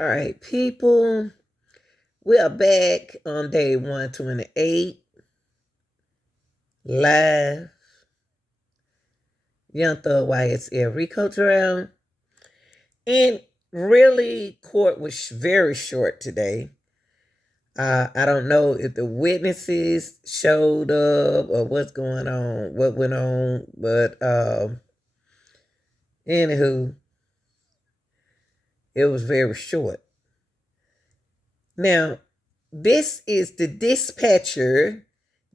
All right, people, we are back on day 128, live. Young Thug YSL Rico Terrell. And really, court was very short today. I don't know if the witnesses showed up or what's going on, what went on, but anywho, it was very short. Now, this is the dispatcher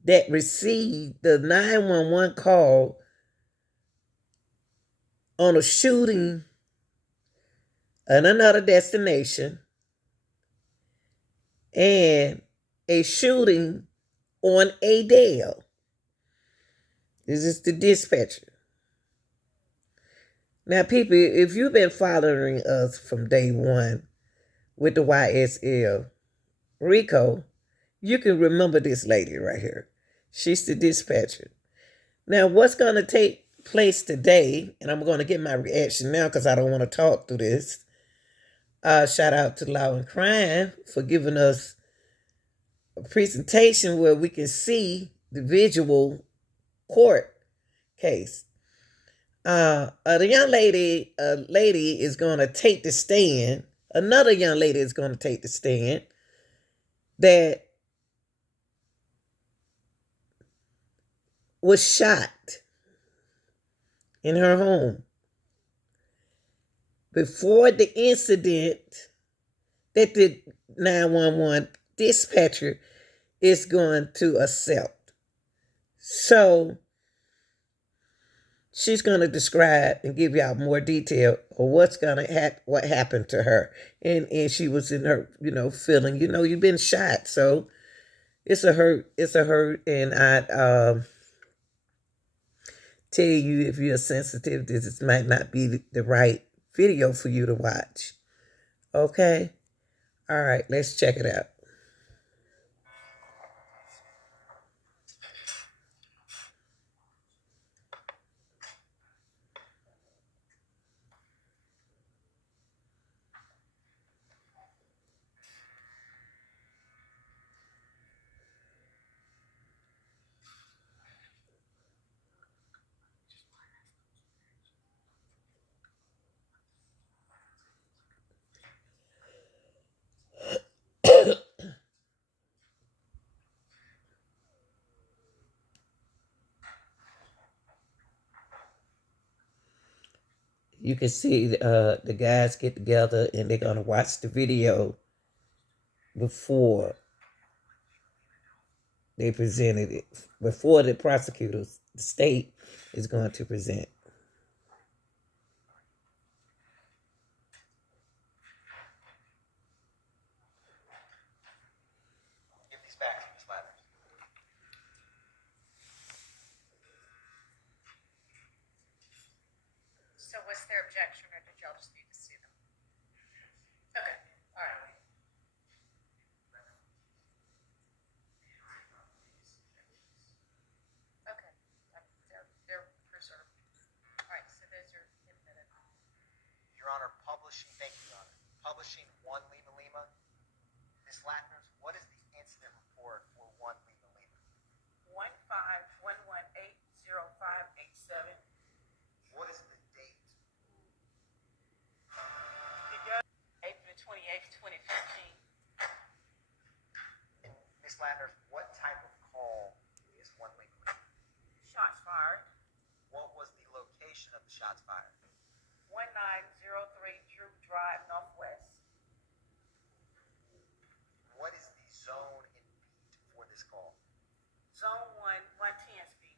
that received the 911 call on a shooting in another destination and a shooting on Adele. This is the dispatcher. Now, people, if you've been following us from day one with the YSL Rico, you can remember this lady right here. She's the dispatcher. Now, what's going to take place today, and I'm going to get my reaction now because I don't want to talk through this. Shout out to Law and Crime for giving us a presentation where we can see the visual court case. The young lady, is going to take the stand. Another young lady is going to take the stand that was shot in her home before the incident that the 911 dispatcher is going to accept. So she's going to describe and give y'all more detail of what's going to what happened to her. And she was in her, feeling, you've been shot. So it's a hurt. And I tell you, if you're sensitive, this might not be the right video for you to watch. Okay? All right, let's check it out. You can see the guys get together and they're going to watch the video before they presented it, before the prosecutors, the state is going to present. Give these back to Ms. Ladders. So what's their objection, or did y'all just need to see them? Okay, all right. Okay, they're preserved. All right, so those are admitted. Your Honor, thank you, Your Honor. Publishing 1 Lima Lima. Ms. Lackners, what is the incident report for 1 Lima Lima? 151180587. What is the date? April 28th, 2015. And Ms. Lackners, what type of call is 1 Lima Lima? Shots fired. What was the location of the shots fired? 1903 Drew Drive, Northwest. What is the zone and beat for this call? Zone 1, 110 feet.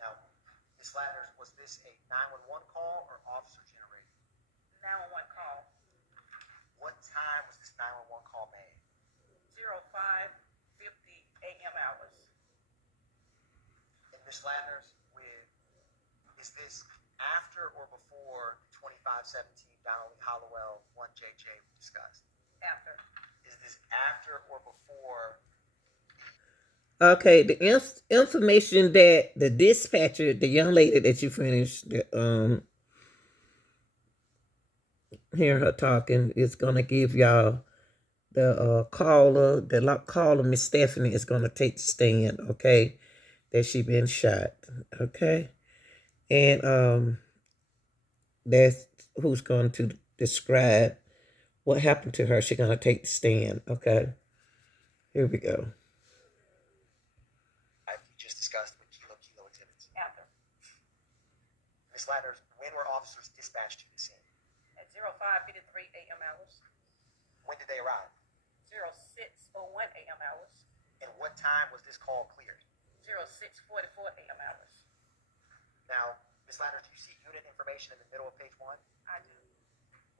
Now, Ms. Lackners, was this a 911 call or officer generated? 911 call. What time was this 911 call made? 05:50 a.m. hours. And Ms. Lackners, is this after or before 2517 Donnelly Hollowell 1JJ we discussed? After. Is this after or before? Okay, the information that the dispatcher, the young lady that you finished hear her talking, is gonna give y'all the caller, caller, Miss Stephanie, is gonna take the stand, okay? That she been shot, okay? And that's who's going to describe what happened to her. She's gonna take the stand, okay? Here we go. You just discussed with Kilo exhibits. After. Ms. Ladders, when were officers dispatched to the scene? At 05:53 a.m. hours, When did they arrive? 06:01 a.m. hours, And what time was this call cleared? 06:44 a.m. hours. Now, Ms. Ladders, do you see unit information in the middle of page 1? I do.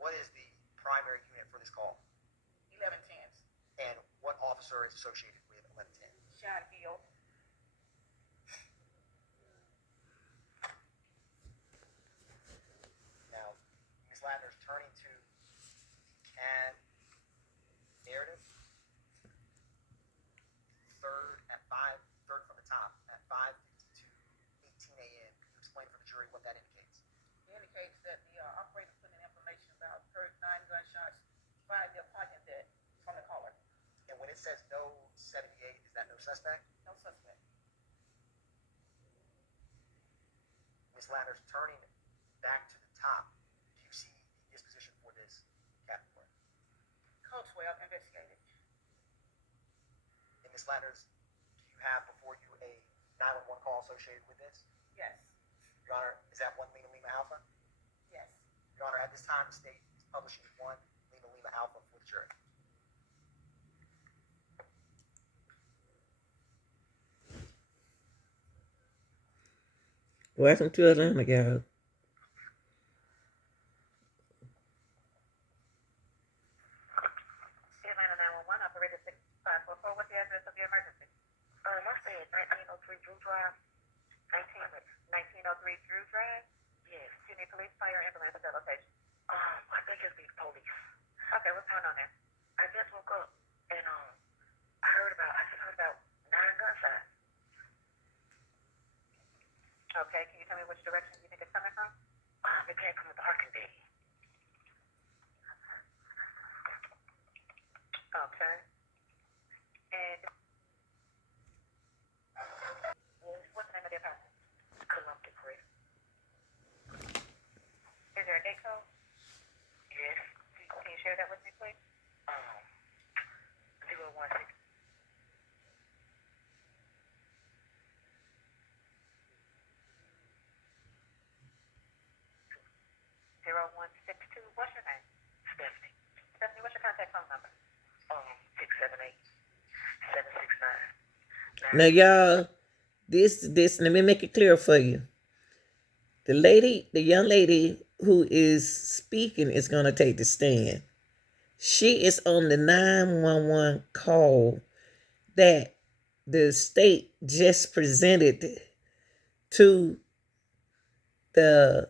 What is the primary unit for this call? 1110s. And what officer is associated with 1110? Sean Hill. Now, Ms. Ladders, turning to CAD narrative. Third from the top, at 5:52:18 a.m. Can you explain for the jury what that indicates? It indicates that the operator put in information about heard 9 gunshots fired the apartment deck from the caller. And when it says no 78, is that no suspect? No suspect. Ms. Ladders, turning back to the top, do you see the disposition for this cat report? Coachwell investigated. And Ms. Ladders, do you have before you a 911 call associated with this? Yes. Your Honor, is that 1 Lima Lima Alpha? Yes. Your Honor, at this time, the state is publishing 1 Lima Lima Alpha for the jury. Welcome to Atlanta, y'all. Atlanta 911, operator 6544. What's the address of your emergency? I said 1903 Drew Drive. 1903 Drew Drive? Yes. You need police, fire, ambulance at that location. I think it's the police. Okay, what's going on there? I just woke up and I just heard about 9 gunshots. Okay, can you tell me which direction you think it's coming from? It came from the parking deck. Okay. And what's the name of the apartment? Columbia Crest. Is there a gate code? Yes. Can you share that with me, please? 016. 0162. What's your name? Stephanie. Stephanie, what's your contact phone number? 678 769. Now, y'all, this, let me make it clear for you. The young lady who is speaking is going to take the stand. She is on the 911 call that the state just presented to the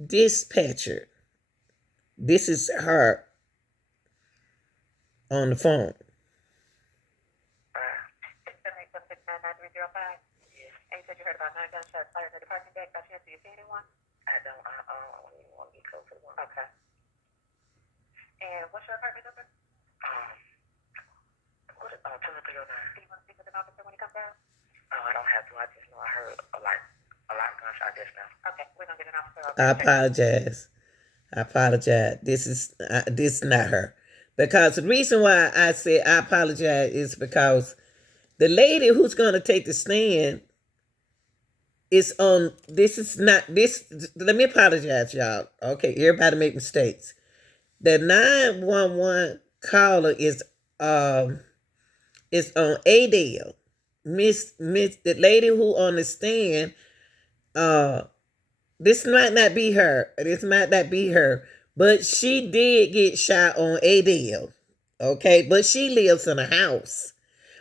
dispatcher. This is her on the phone. 678-769-9305. Yes. And you said you heard about 9 gunshots fired in the parking deck. By chance, do you see anyone? I don't even want to get close to the one. Okay. And what's your apartment number? What is 2309? Do you want to speak with an officer when he comes out? I don't have to. I just know I heard a lot of gunshots just now. Okay, we're going to get an officer. I apologize. This is not her. Because the reason why I said I apologize is because the lady who's going to take the stand is on. This is not this. Let me apologize, y'all. Okay, everybody make mistakes. The 911 caller is on Adele. Miss the lady who on the stand. This might not be her. But she did get shot on Adele. Okay, but she lives in a house.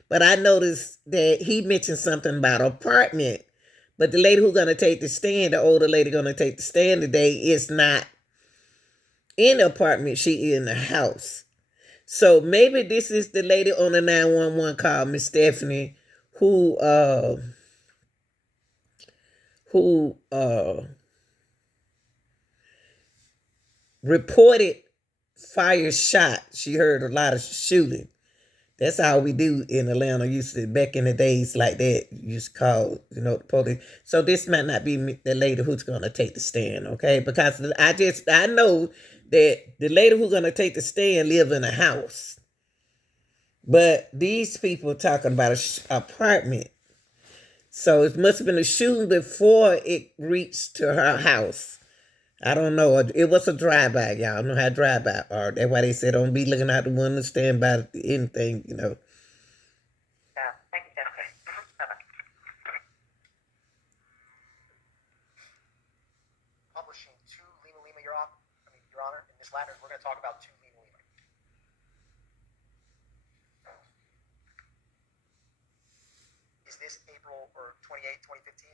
But I noticed that he mentioned something about apartment. But the lady who's gonna take the stand, the older lady gonna take the stand today, is not in the apartment. She in the house. So maybe this is the lady on the 911 call, Miss Stephanie, who reported fire shot. She heard a lot of shooting. That's how we do in Atlanta. Used to back in the days like that. You used to call, the police. So this might not be the lady who's gonna take the stand, okay? Because I know that the lady who's gonna take the stand live in a house, but these people talking about an apartment. So it must have been a shooting before it reached to her house. I don't know. It was a drive-by, y'all. Know how drive-by are. That's why they said don't be looking out the window, stand by anything, Yeah. Thank you, Jennifer. Bye-bye. Publishing two Lima Lima, Your Honor, and Ms. Latner, we're going to talk about two Lima Lima. Is this April or 28, 2015?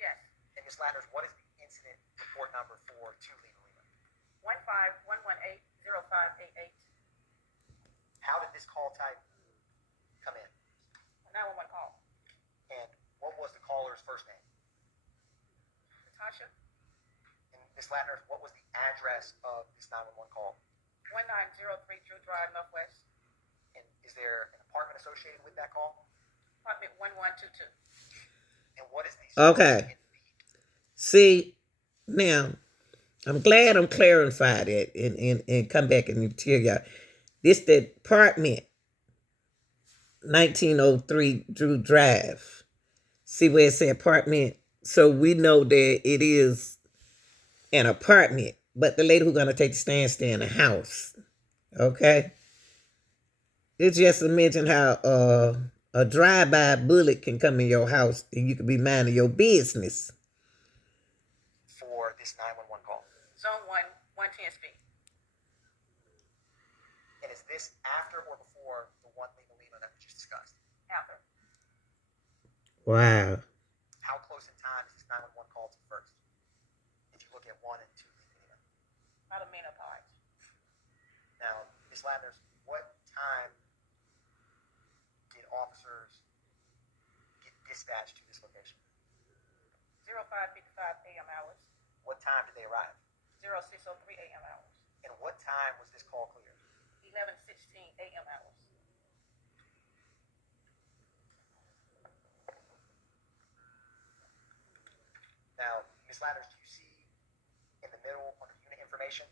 Yes. And Ms. Latner, what is the incident report number for two Lima Lima? 151180588. How did this call type come in? 911 call. And what was the caller's first name? Natasha. And Ms. Latner, what was the address of this 911 call? 1903 Drew Drive, Northwest. And is there an apartment associated with that call? Apartment 1122. And what is the Okay. See, now, I'm glad I'm clarified it and come back and tell y'all. This the apartment, 1903 Drew Drive. See where it said apartment? So we know that it is an apartment, but the lady who's going to take the stand stay in a house. Okay? It's just imagine how a drive-by bullet can come in your house and you could be minding your business. For this 911 call? Zone 1, 110 speed. And is this after or before the one Lima Lima that we just discussed? After. Wow. How close in time is this 911 call to the first? If you look at one and two Lima Lima. About a minute apart. Now, Ms. Latner, what time did officers get dispatched to this location? 0555 a.m. hours. What time did they arrive? 0603 a.m. hours. And what time was this call cleared? 1116 a.m. hours. Now, Ms. Ladders, do you see in the middle under unit information?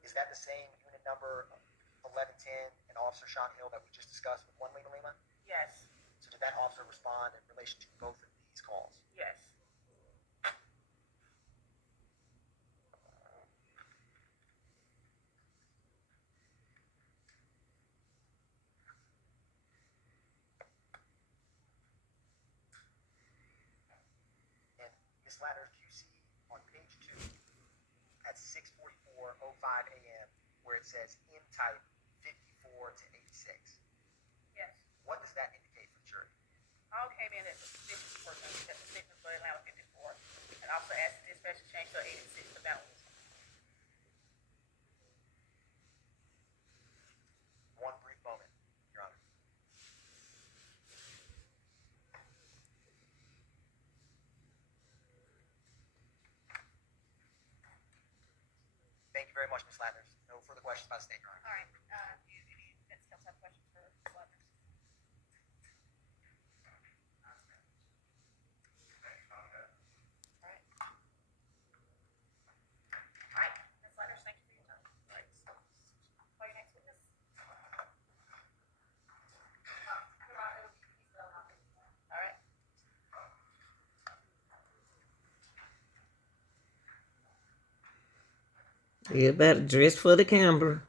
Is that the same unit number 1110 and Officer Sean Hill that we just discussed with one Lima Lima? Yes. So did that officer respond in relation to both of these calls? Yes. And Ms. Ladders, do you see on page 2 at 6:44:05 a.m. where it says in type 54 to 86? Yes. What does that indicate for the jury? All came in at the position for Atlanta 54, and also asked the dispatcher change to 86 to balance. One brief moment, Your Honor. Thank you very much, Ms. Ladders. No further questions about the state, Your Honor. All right. Do you any defense counsel have questions for Ms. All right. Ms. Letters, thank you for your time. All right. Call your next witness. All right. You better dress for the camera.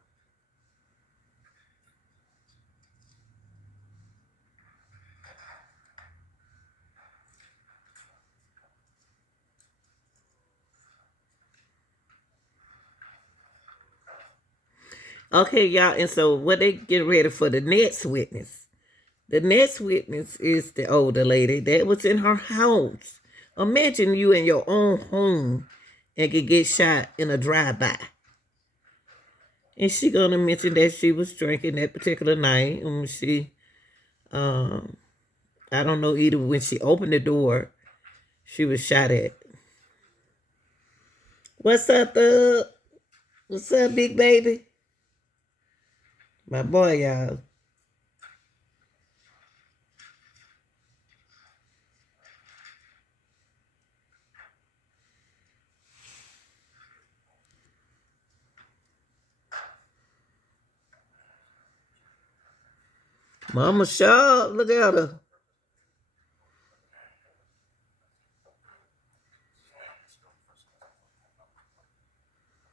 Okay, y'all, and so what they get ready for the next witness. The next witness is the older lady that was in her house. Imagine you in your own home and could get shot in a drive-by. And she gonna mention that she was drinking that particular night, and she, I don't know either when she opened the door, she was shot at. What's up, Thug? What's up, big baby? My boy, y'all. Mama Shaw, look at her.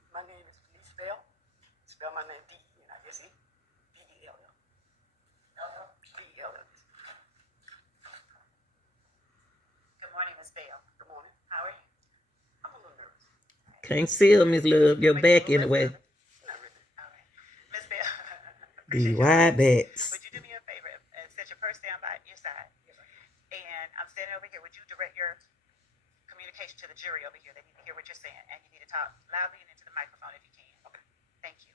My name is Felice Bell. Spell my name D-E-N-I-S-E. B-E-L-L. B-E-L-L. Good morning, Miss Bell. Good morning. How are you? I'm a little nervous. Can't see her, Miss Love. Your back in the way. Not really. All right. Miss Bell. The wide backs. Would you do me a favor and set your purse down by your side? Yes, sir. And I'm standing over here. Would you direct your communication to the jury over here? They need to hear what you're saying, and you need to talk loudly and into the microphone if you can. Okay. Thank you.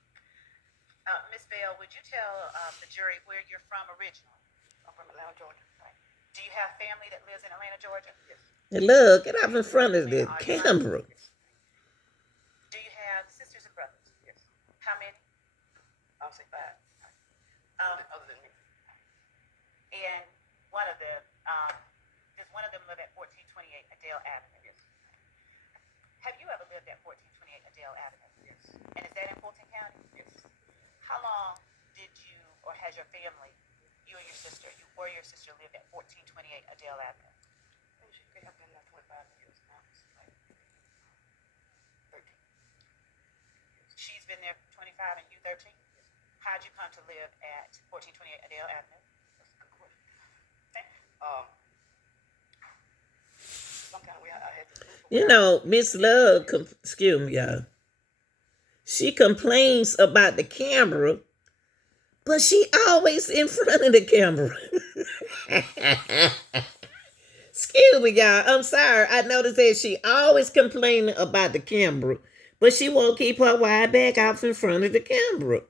Miss Bell, would you tell the jury where you're from originally? I'm from Atlanta, Georgia. Right. Do you have family that lives in Atlanta, Georgia? Yes. Hey, look, get out in front of the camera. Do you have sisters and brothers? Yes. How many? I'll say 5. Other than me. And one of them, does one of them live at 1428 Adele Avenue? Yes. Have you ever lived at 1428 Adele Avenue? Yes. And is that in Fulton County? Yes. How long did you, or has your family, you and your sister, you or your sister lived at 1428 Adele Avenue? She could have been there 25 years now. Like 13. She's been there 25 and you 13? Yes. How'd you come to live at 1428 Adele Avenue? That's a good question. Okay. Some kind of way I had to move. You know, Miss Love, excuse me, y'all. She complains about the camera, but she always in front of the camera. Excuse me, y'all. I'm sorry. I noticed that she always complaining about the camera, but she won't keep her wide back off in front of the camera.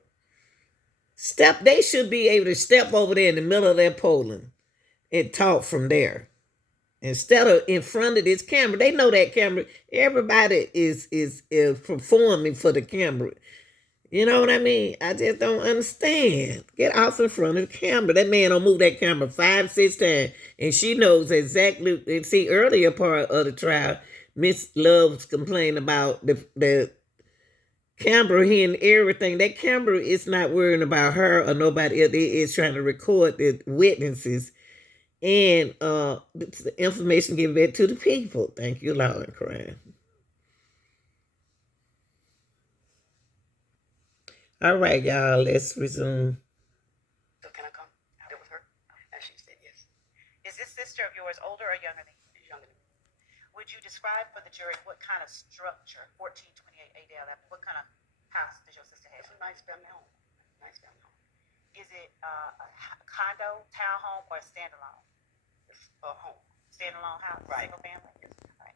They should be able to step over there in the middle of their polling and talk from there. Instead of in front of this camera. They know that camera. Everybody is performing for the camera. You know what I mean? I just don't understand. Get off in front of the camera. That man don't move that camera 5, 6 times. And she knows exactly. And see, earlier part of the trial, Miss Love's complaining about the camera hearing everything. That camera is not worrying about her or nobody else. It is trying to record the witnesses and the information given back to the people. Thank you, Lord, crying. All right, y'all, let's resume. So can I come live with her? And she said yes. Is this sister of yours older or younger than you? She's younger than me. Would you describe for the jury what kind of structure, 1428 Adele Avenue, what kind of house does your sister have? It's a nice family home. Nice family home. Is it a condo, townhome, or a standalone? It's a home. Standalone house? Right. Single family? Yes. Right.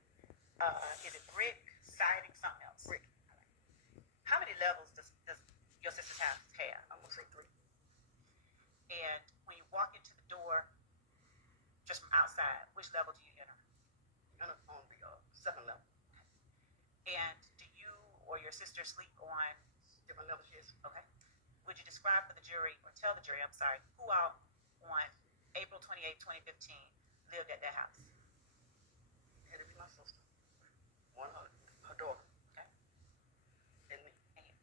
Is it brick, siding, something else? Brick. Right. How many levels does your sister's house have? I'm going to say 3. And when you walk into the door, just from outside, which level do you enter? You enter on the 7th level. And do you or your sister sleep on different levels? Yes. Okay. Would you describe for the jury, or tell the jury, I'm sorry, who all on April 28, 2015 lived at that house? It had to be my sister. One of her daughter. Okay. And me. And you.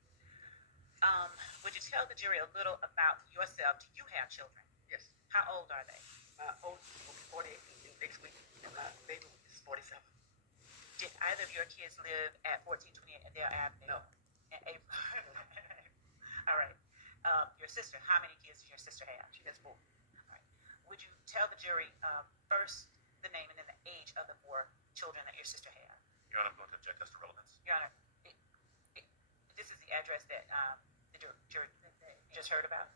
Would you tell the jury a little about yourself? Do you have children? Yes. How old are they? My oldest will be 48 next week, and my baby is 47. Did either of your kids live at 1428 Adele Avenue? No. In April. All right. Your sister, how many kids does your sister have? She has 4. All right. Would you tell the jury first the name and then the age of the 4 children that your sister had? Your Honor, I'm going to object as to relevance. Your Honor, this is the address that the jury just heard about.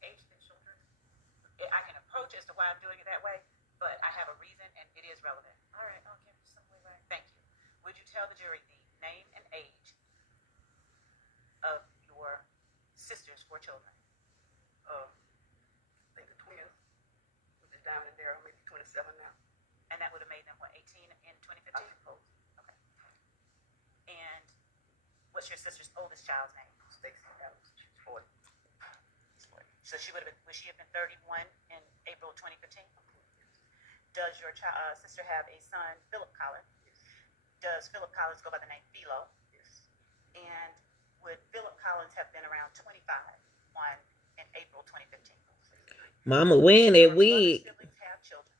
Age of the children? I can approach as to why I'm doing it that way, but I have a reason and it is relevant. All right, okay, simply right. Thank you. Would you tell the jury the name and age of your sister's 4 children? I think the twins, which is down in there, maybe 27 now. And that would have made them, what, 18 in 2015? I suppose. Okay. And what what's your sister's oldest child's name? Stacy Adams. She's 40. So would she have been 31 in April 2015? Does your sister have a son, Philip Collins? Yes. Does Philip Collins go by the name Philo? Yes. And would Philip Collins have been around 25 in April 2015? Mama wearing that Your other wig. siblings have children.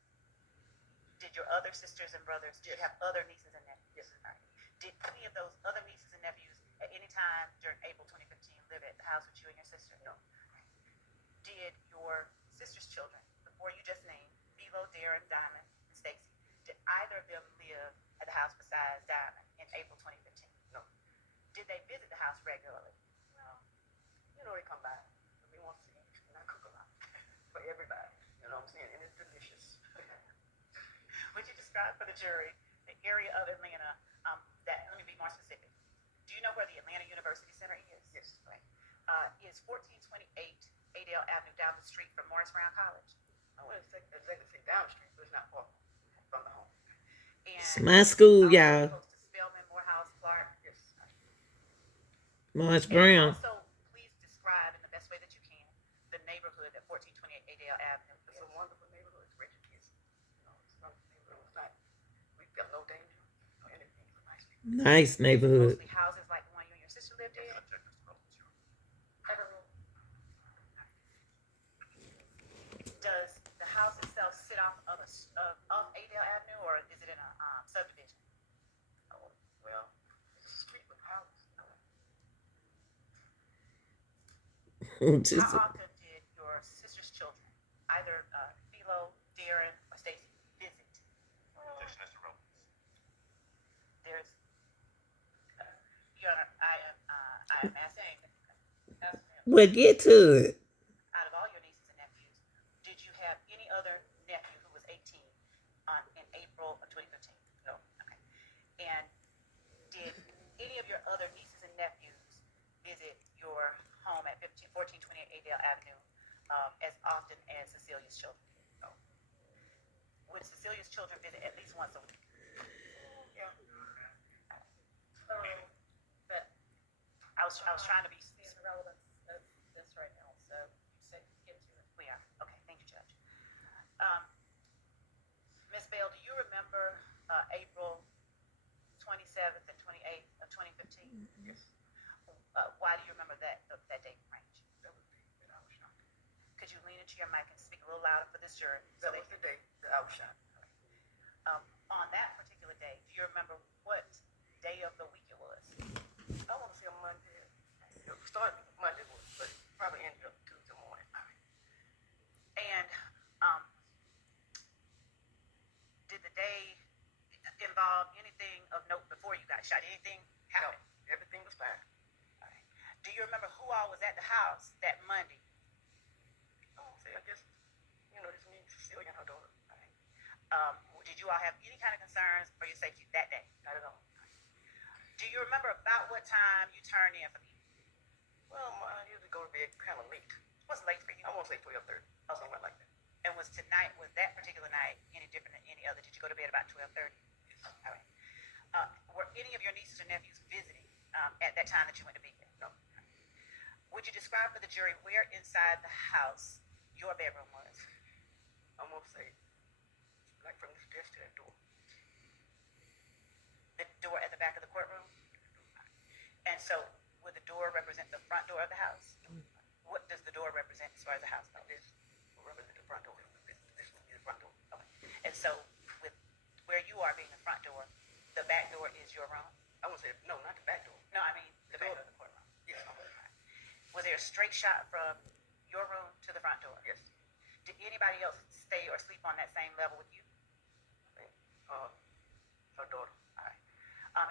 Did your other sisters and brothers, did you have other nieces and nephews? Yes. All right. Did any of those other nieces and nephews at any time during April 2015 live at the house with you and your sister? No. Did your sister's children, the four you just named, Philo, Darren, Diamond, and Stacy, did either of them live at the house besides Diamond in April 2015? No. Did they visit the house regularly? Well, you know, they come by. We want to see them. And I cook a lot for everybody. You know what I'm saying? And it's delicious. Would you describe for the jury the area of Atlanta let me be more specific. Do you know where the Atlanta University Center is? Yes. Right. Is 1428 Adele Avenue down the street from Morris Brown College? I wouldn't exactly say down the street, but it's not far from the home. And It's my school, also y'all. close to Spelman, Morehouse, Clark. Yes. Marsh And Brown. also, please describe in the best way that you can the neighborhood at 1428 Adele Avenue. It's a wonderful neighborhood. It's rich kids. You know, it's not neighborhood. It's not. We felt no danger or anything. It's a nice neighborhood. Nice neighborhood. Mostly houses like the one you and your sister lived in. Object as to relevance, Your Honor. Does the house itself sit off of Adele Avenue, or is it in a subdivision? Oh, well, it's a street with houses. Just How often did your sister's children, either Philo, Darren, or Stacy, visit? Objection as to relevance. There's, Your Honor, I am asking, well, get to it. out of all your nieces and nephews, did you have any other nephew who was 18 in April of 2015? No. Okay. And did any of your other nieces and nephews visit your home at 1428 Adele Avenue as often as Cecilia's children? No. Would Cecilia's children visit at least once a week? Yeah. But I was trying to be relevance of this right now, so you said get to it. We are. Okay, thank you, Judge. Ms. Bell, do you remember April 27th and 28th of 2015? Yes. Why do you remember that date range? That was the day that I was shot. Could you lean into your mic and speak a little louder for this jury? That was the day that I was shot. On that particular day, do you remember what day of the week it was? I want to say on Monday. It started Monday, but it probably ended up Tuesday morning. And did the day involve anything of note before you got shot? Anything No, happen? everything was fine. Do you remember who all was at the house that Monday? I want to say, I guess, you know, this me, Cecilia, and her daughter. Did you all have any kind of concerns for your safety that day? Not at all. Do you remember about what time you turned in for the evening? Well, I usually go to bed kind of late. What's late for you? I want to say 12:30, somewhere like that. And was that particular night, any different than any other? Did you go to bed about 12:30? All right. Were any of your nieces or nephews visiting at that time that you went to bed? No. Would you describe for the jury where inside the house your bedroom was? I'm going to say, like from this desk to that door. The door at the back of the courtroom? And so would the door represent the front door of the house? What does the door represent as far as the house goes? This will represent the front door. This will be the front door. Okay. And so with where you are being the front door, the back door is your room? I want to say, no, not the back door. No, I mean the back door. of the courtroom. Yes. Was there a straight shot from your room to the front door? Yes. Did anybody else stay or sleep on that same level with you? Her daughter. All right.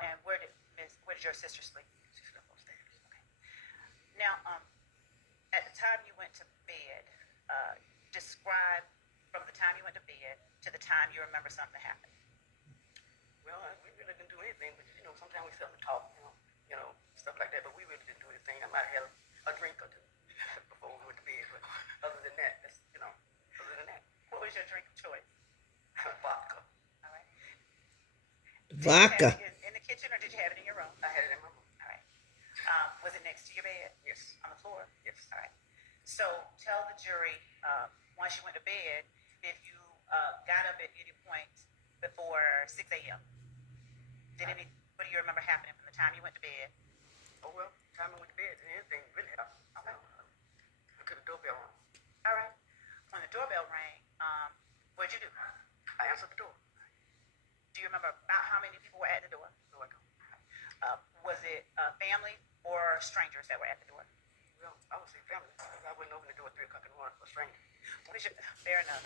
And where did your sister sleep? She slept upstairs. Okay. Now, at the time you went to bed, describe from the time you went to bed to the time you remember something happened. Well, we really didn't do anything, but you know, sometimes we sit and talk, you know, stuff like that. But we really didn't do anything. I might have a drink or two before we went to bed, but other than that, other than that, What was your drink of choice? vodka. All right. Vodka. Did you have it in the kitchen or did you have it in your room? I had it in my room. All right. jury, once you went to bed, if you got up at any point before 6 a.m.? What do you remember happening from the time you went to bed? Oh, well, time I went to bed, and anything really happened. Okay. I could have doorbell on. All right. When the doorbell rang, what'd you do? I answered the door. Do you remember about how many people were at the door? No, I don't. Was it family or strangers that were at the door? Well, I would say family. I wouldn't open the door at 3 o'clock in the morning for a stranger. Fair enough.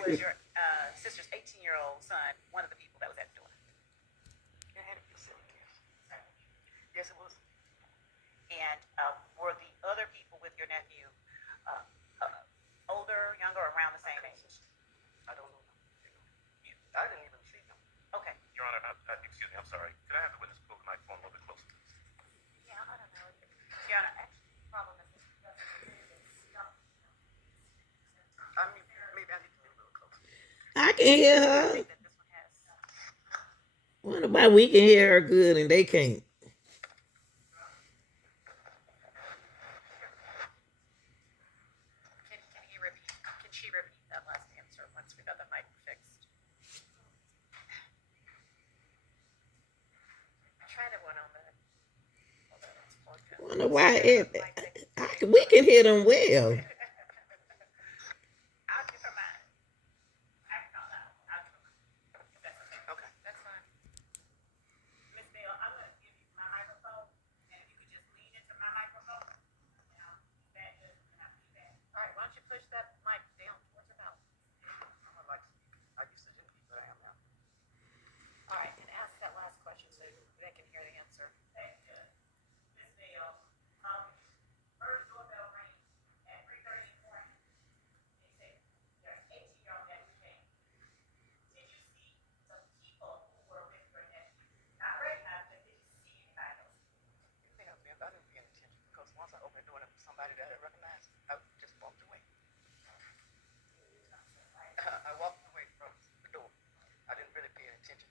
Was your sister's 18-year-old son one of the people that was at the door? It had a facility, yes. Yes, it was. And were the other people with your nephew older, younger, or around the same age? I don't know. I didn't even see them. Okay. Your Honor, excuse me, I'm sorry. Could I have the witness pull the microphone a little bit closer, please? Yeah, I don't know. Your Honor, Problem is, it's stuck. I mean, maybe I need to move a little closer. I can hear I her. think that this one has. Wonder why we can hear her good and they can't. Can she repeat that last answer once we got the mic fixed? Try the one on the. Hold on, it's plugged in. Wonder why we can hear them well. I'll give her mine. I can call that. I'll give her mine. If that's okay. Okay. That's fine. Miss Bell, I'm going to give you my microphone, and if you could just lean into my microphone, and I'll keep that just, and I'll keep that. All right, why don't you push that mic down towards your mouth? I like to speak. I used to didn't speak, but I am now. All right, and ask that last question so they can hear the answer. Thank you. Miss Bell, first doorbell rang at 3:30 in the morning. They said there's 18-year-old nephew came. Did you see the people who were with your nephew? Not recognize, but did you see anybody else? You think I didn't pay any attention because once I opened the door and it was somebody that I recognized, I just walked away. I walked away from the door. I didn't really pay any attention.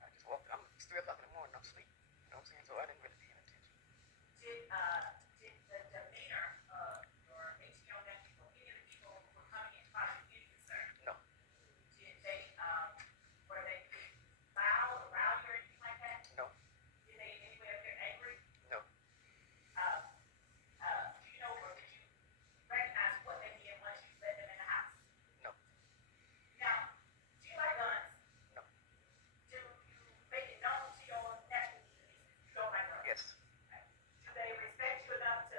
I just walked. It's 3 o'clock in the morning. I'm asleep. You know what I'm saying? So I didn't really pay any attention. Did the demeanor of your 18-year-old nephew or any of the people who were coming in cause you any concern? No. Did they, were they loud or rowdy or anything like that? No. Did they in any way appear angry? No. Do you know or did you recognize what they did once you let them in the house? No. Now, do you like guns? No. Do you make it known to your nephew you don't like guns? Yes. Do they respect you enough to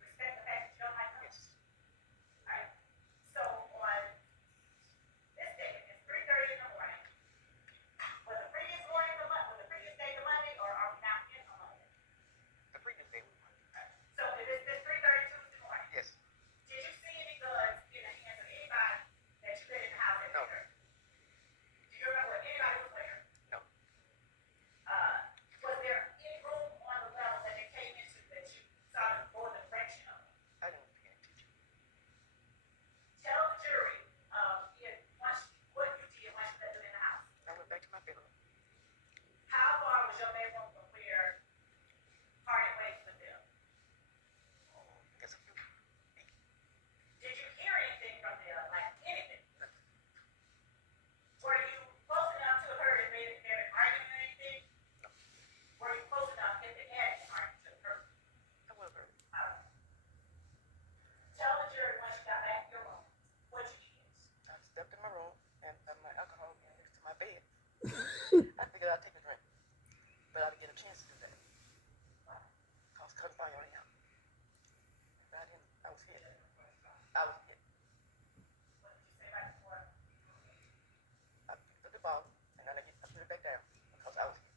respect the fact that you don't like guns? Yes. Alright, so on this day, it's 3:30 in the morning. Was the previous morning was the previous day the Monday, or are we now in a Monday? The previous day. So it is this 3:30 Tuesday morning. Yes. Did you see any guns in the hands of anybody that you let in the house at No. 3:30? Do you remember what anybody was wearing? No. Was there any room on the level that they came into that you saw them go in the direction of? I didn't pay any attention. Tell the jury what you did once you let them in the house. I went back to my bedroom. How far was your bedroom from where parted ways with them? I guess a few feet. Did you hear anything from them, like anything? Were you close enough to her and maybe they were arguing or anything? Were you close enough if they had an argument to her? I was very. Tell the jury once you got back to your room what you did. I stepped in my room and my alcohol was next to my bed. I figured I'd take a drink, but I didn't get a chance to do that. Cause couldn't find your out. I didn't. I was hit. I was hit. What did you say right before? I picked up the ball and then I put it back down because I was hit.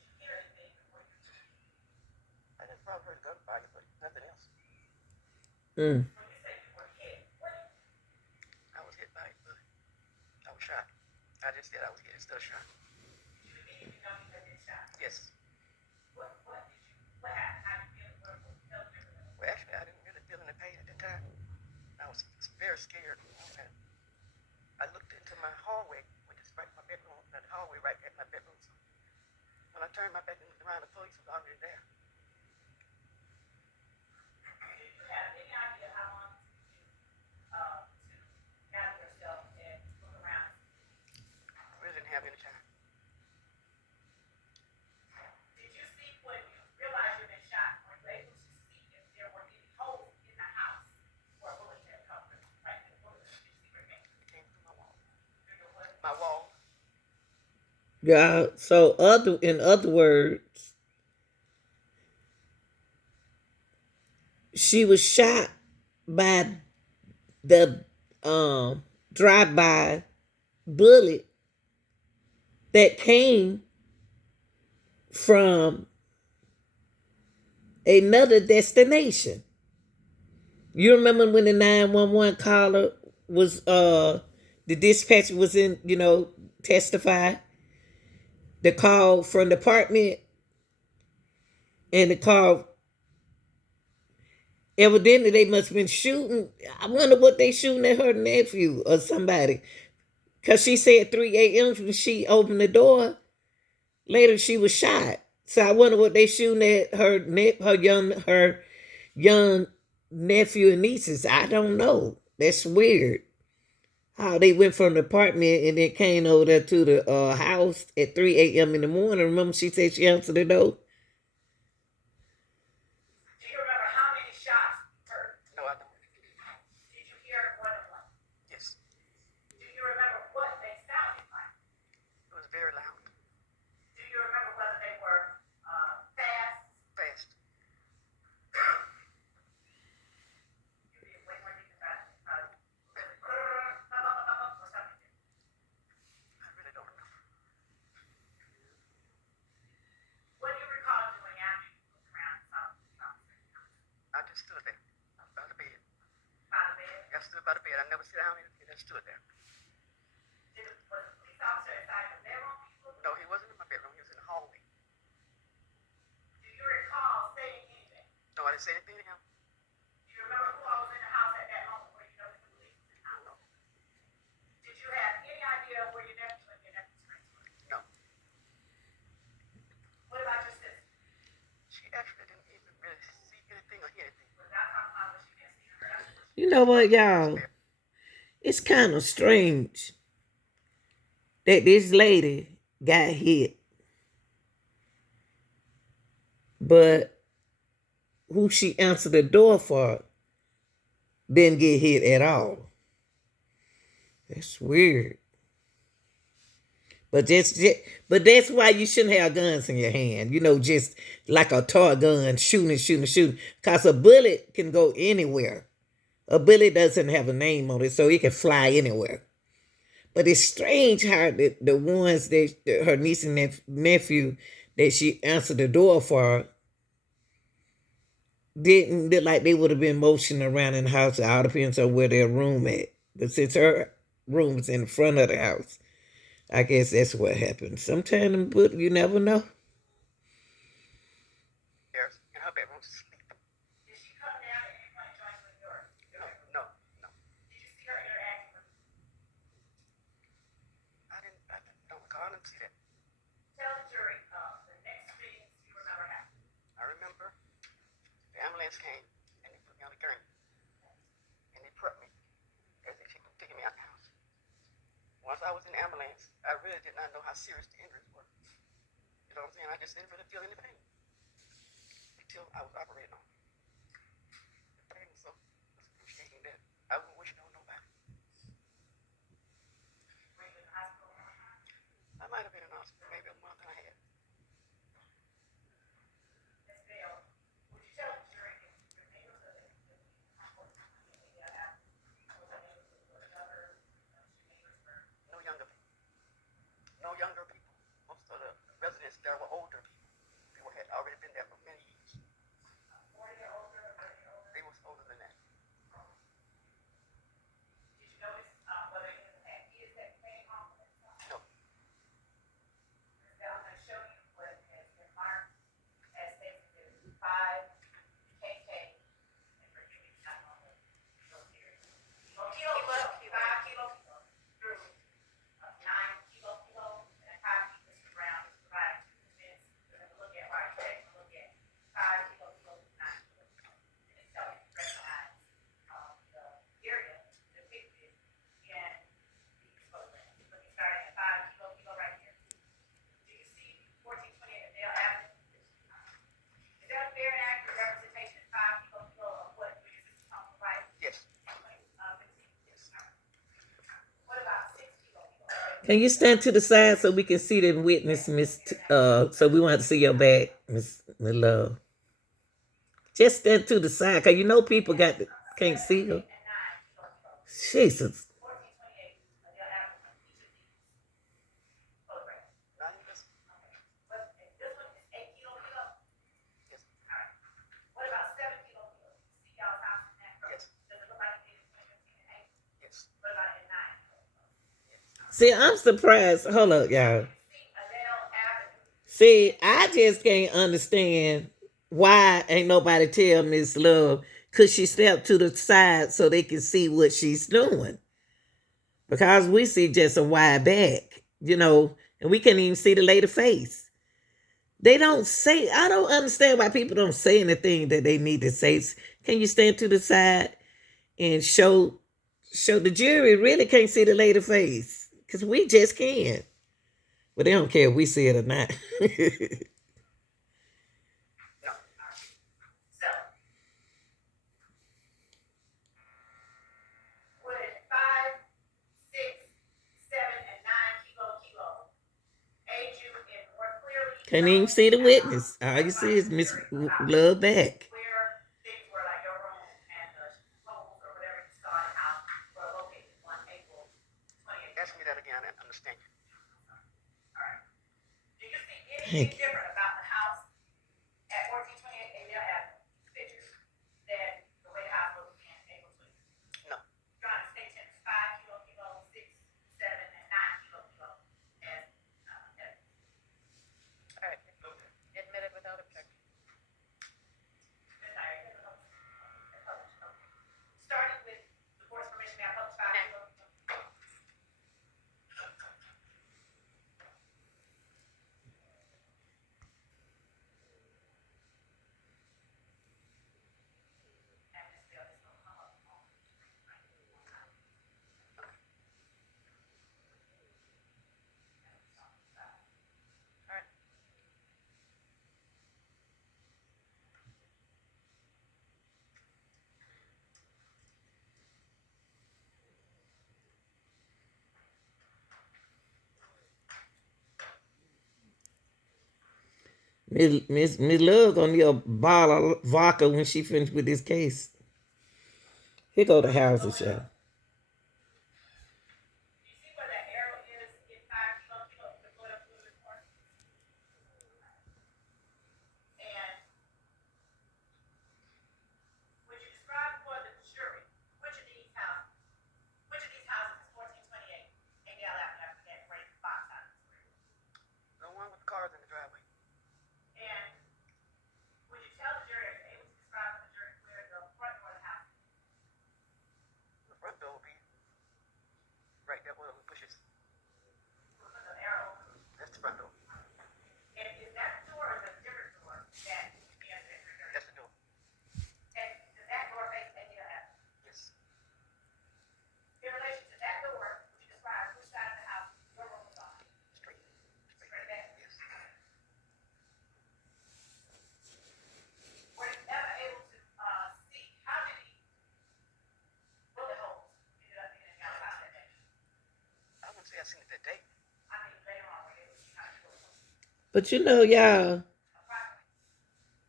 Did you hear anything before you did? I just probably heard gunfire, but nothing else. Mm. When you say you were hit, what? I was hit by a bullet. I was shot. I just said I was hit instead of shot. You immediately know you had been shot. Yes. What happened? How did you feel? What felt different? Well, actually, I didn't really feel any pain at that time. I was very scared. And I looked into my hallway, which is right in my bedroom, and the hallway right at my bedroom. So when I turned my back and looked around, the police was already there. Did you have any idea Yeah. So in other words, she was shot by the drive-by bullet that came from another destination. You remember when the 911 caller was the dispatcher was in, testify the call from the apartment, and the call, evidently they must have been shooting. I wonder what they shooting at her nephew or somebody. Cause she said 3 a.m. when she opened the door. Later she was shot. So I wonder what they shooting at her young nephew and nieces. I don't know. That's weird. How they went from the apartment and then came over there to the house at 3 a.m. in the morning. Remember she said she answered the door? Do you remember how many shots heard? No, I don't. Did you hear more than one? Yes. Do you remember what they sounded like? It was very loud. Do you remember whether they were fast? Fast. You did way more than fast. Or something. I really don't remember. What do you recall doing after you looked around and saw I just stood there by the bed. by the bed? I stood by the bed. I never sat down or anything. I stood there. Was the police officer inside the bedroom? No, he wasn't in my bedroom. He was in the hallway. Do you recall saying anything? No, I didn't say anything to him. Do you remember who all was in the house at that moment where you noticed the police was in the house? No. Did you have any idea where your nephew and your nephew's friends were? No. What about your sister? She actually didn't even really see anything or hear anything. We're not talking about what she didn't see or heard. You know what, y'all? It's kind of strange that this lady got hit, but who she answered the door for didn't get hit at all. That's weird. But that's why you shouldn't have guns in your hand. Just like a toy gun, shooting. Cause a bullet can go anywhere. A bullet doesn't have a name on it, so it can fly anywhere. But it's strange how the ones that her niece and nephew that she answered the door for didn't look like they would have been motioning around in the house. It all depends on where their room at. But since her room is in front of the house, I guess that's what happened. Sometimes, but you never know. There's in her bedroom sleep. Did she come down at any point and join you in your No. Did you see her interacting with I don't recall. I didn't see that. Tell the jury the next things you remember happening. I remember the ambulance came and they put me on the gurney. And they put me as they taking me out the house. Once I was in the ambulance, I really did not know how serious the injuries were. You know what I'm saying? I just didn't really feel any pain until I was operated on. The pain was so excruciating that I wouldn't wish it on nobody. Were you in the hospital? I might have been in hospital maybe a month and a half. Miss Bell, would you tell the jury if your neighbors are No younger people. No younger people. Most of the residents there were older people. People had already been there for many years. more Can you stand to the side so we can see the witness, so we want to see your back, Miss Love. Just stand to the side, cause you know people can't see her. Jesus. See, I'm surprised. Hold up, y'all. See, I just can't understand why ain't nobody tell Miss Love could she step to the side so they can see what she's doing. Because we see just a wide back, and we can't even see the lady face. They don't say, I don't understand why people don't say anything that they need to say. Can you stand to the side and show the jury really can't see the lady face? Because we just can't. But they don't care if we see it or not. Can't even see the witness. All you see is Miss Love back. Ask me that again. I didn't understand you. Thank you. No. All right, admitted without objection. Starting with the board's permission, may I publish 5 kilo? Miss Love gonna need a bottle of vodka when she finished with this case. Here go the houses, y'all. You see where that arrow is in 5 kilo, the blood up a little bit more? And would you describe for the jury which of these houses is 1428 ADL after that great box house? The one with the cars in the driveway. And would you tell the jury, are you able to describe for the jury where the front door of the house is? The front door will be right there where the bushes. We'll put the arrow. That's the front door. And is that door or is it a different door that you entered? That's the door. And does that door face ADL after? Yes. In relation to that door, would you describe which side of the house your room is on? Straight. Straight back? Yes. Were you ever able to see how many bullet holes ended up being in the outside of that day? I wouldn't say I seen it that day. I mean, later on, were you able to see how many bullet holes? But y'all,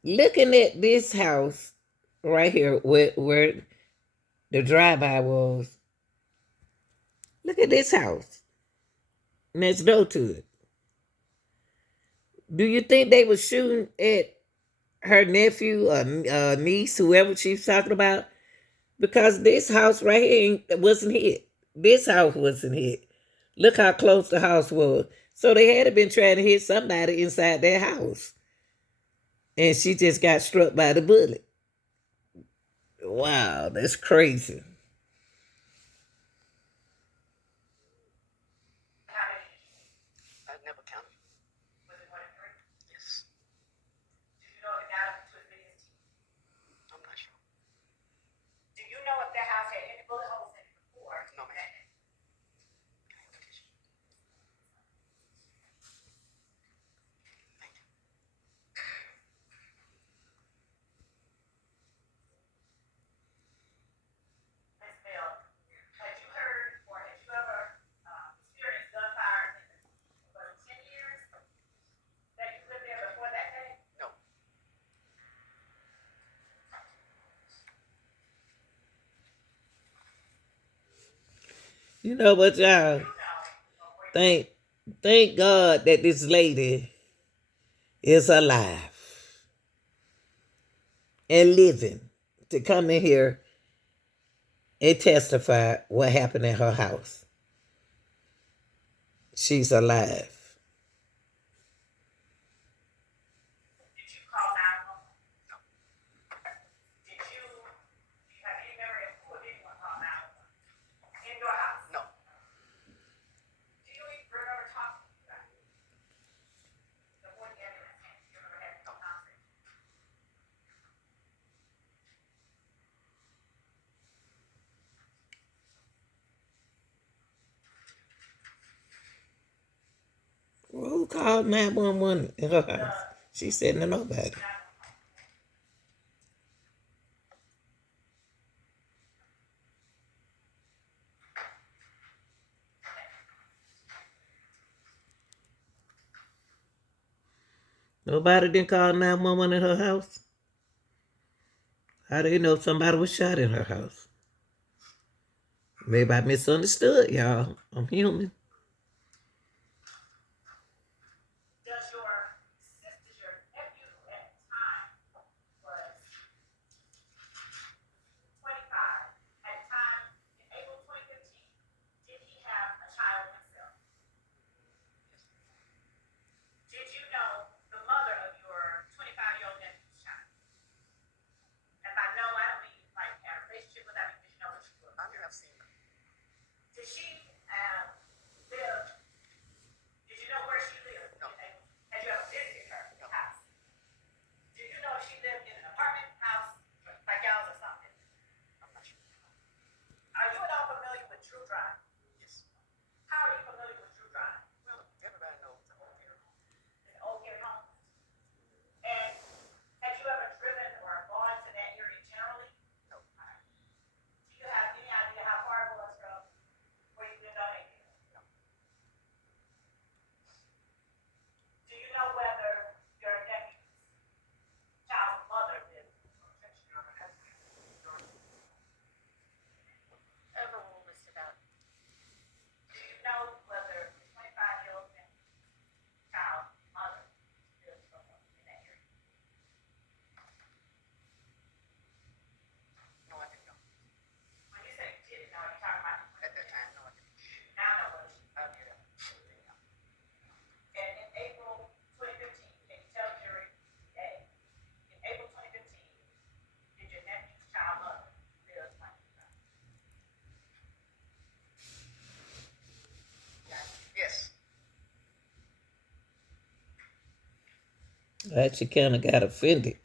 looking at this house right here where the drive-by was, look at this house next door to it. Do you think they were shooting at her nephew or niece, whoever she's talking about? Because this house right here wasn't hit. This house wasn't hit. Look how close the house was. So they had to been trying to hit somebody inside their house. And she just got struck by the bullet. Wow, that's crazy. How many? I never counted. Was it 1 and 3? Yes. Did you know if it got up to as many as 2? I'm not sure. Do you know if that house had any bullet holes in it before? No, ma'am. Thank you. Ms. Bell, had you heard or had you ever experienced gunfire You know what, y'all? Thank thank God that this lady is alive and living to come in here and testify what happened at her house. She's alive. Did you call 911? Did you, have you never employed anyone call 911? In your house? No. Do you remember talking to that? The one ambulance, you ever had no conversation? Well, who called 911 in her house? She said to nobody. Nobody didn't call 911 in her house. How do you know somebody was shot in her house? Maybe I misunderstood, y'all. I'm human. Does your sister, your nephew at the time was 25, at the time in April 2015, did he have a child himself? Did you know the mother of your 25-year-old nephew's child? If I know, I don't mean like have a relationship with her, I mean, did you know what she was? I may have seen her. Did she live? Did you know where she lived? No. Had you ever visited her house? Did you know if she lived in an apartment house like y'all's or something? I'm not sure. Are you at all familiar with Drew Drive? Yes. How are you familiar with Drew Drive? Well, everybody knows the whole here. It's an old care home. And had you ever driven or gone to that area generally? No. Do you have any idea how far it was from where you lived on 80? No. Do you know whether your nephew's child's mother lived on Church Street? Overall list about Do you know whether the 25-year-old nephew's child's mother lived somewhere in that area? No, I didn't know. When you say you didn't know, you're talking about At that time, no, I didn't. now know what she. I did everything now. And in April 2015, can you tell the jury that in April 2015, did your nephew's child mother live like that? Yes. I actually kind of got offended